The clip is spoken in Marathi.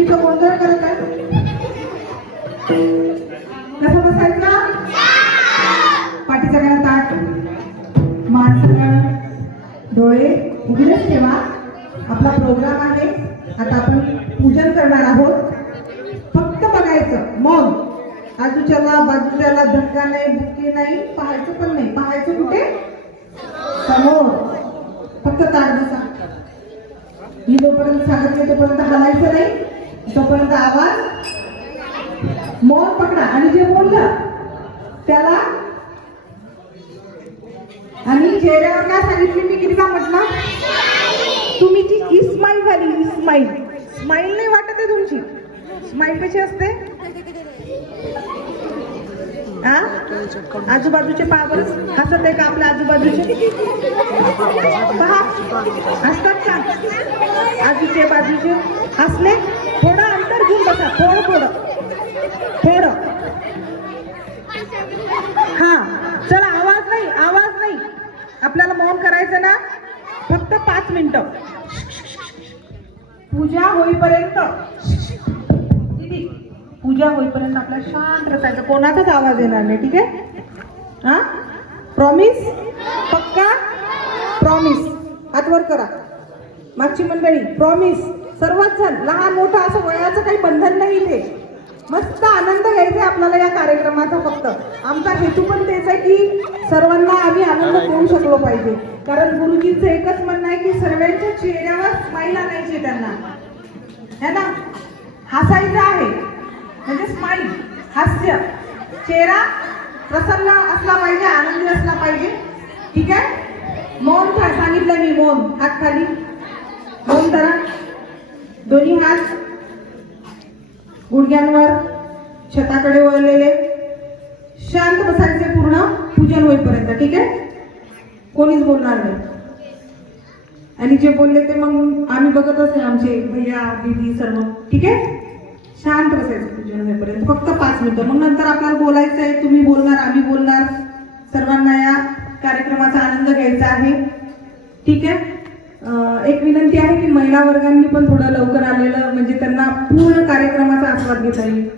तुम्ही तो गोंधळ करत आहे. कसं बसायचं? पाठी सगळ्यांना ताट, मान सरळ, डोळे उघडेच ठेवा. आपला प्रोग्राम आहे. आता आपण पूजन करणार आहोत. फक्त बघायचं, मौन. आजूच्याला बाजूच्याला धक्का नाही, बुक्की नाही, पाहायचं पण नाही. पाहायचं कुठे? समोर. फक्त ताट बसा. मी जोपर्यंत सांगत नाही तोपर्यंत हलायचं नाही. तोपर्यंत आवाज, मौन पकडा. आणि जे बोललं त्याला, आणि चेहऱ्यावर काय सांगितली मी, किती का म्हटलं? तुम्ही ती इस्माईल झाली, इस्माईल. स्माईल नाही वाटत आहे तुमची. स्माईल कशी असते? आजूबाजूचे पहा बरं, हसत आहे का आपल्या आजूबाजूचे? पहा, हसतात का आजूचे बाजूचे? हसले. थोडं अंतर घेऊन बसा, थोडं थोडं थोडं. हा, चला. आवाज नाही, आवाज नाही. आपल्याला मौन करायचं ना. फक्त 5 मिनिटं. पूजा होईपर्यंत, पूजा होईपर्यंत आपल्याला शांत राहायचं. कोणाचाच आवाज येणार नाही. ठीक आहे? हा, प्रॉमिस? पक्का? प्रॉमिस. हात वर करा. मागची मंडळी प्रॉमिस. सर्वच जण, लहान मोठं असं वयाचं काही बंधन नाही इथे. मस्त आनंद घ्यायचा आपल्याला या कार्यक्रमाचा. फक्त आमचा हेतू पण तेच आहे की सर्वांना आम्ही आनंद देऊ शकलो पाहिजे. कारण गुरुजींचं एकच म्हणणं आहे की सर्वांच्या चेहऱ्यावर स्माईल आणायची त्यांना, है ना? हसायचं आहे म्हणजे स्माईल, हास्य. चेहरा प्रसन्न असला पाहिजे, आनंदी असला पाहिजे. ठीक आहे? मौन सांगितलं मी. मौन. हात खाली, मौन धरा. दोन्ही हात गुडघ्यांवर, छताकडे वळलेले. शांत बसायचे पूर्ण पूजन होईपर्यंत. ठीक आहे? कोणीच बोलणार नाही. आणि जे बोलले ते मग आम्ही बघतच आहे, आमचे भैया दीदी सर्व. ठीक आहे? शांत बसायचं पूजन होईपर्यंत. फक्त 5 मिनिटं. मग नंतर आपल्याला बोलायचं आहे. तुम्ही बोलणार, आम्ही बोलणार. सर्वांना या कार्यक्रमाचा आनंद घ्यायचा आहे. ठीक आहे? एक विनंती आहे की महिला वर्गांनी पण थोडं लवकर आलेलं म्हणजे त्यांना पूर्ण कार्यक्रमाचा आस्वाद घेता येईल.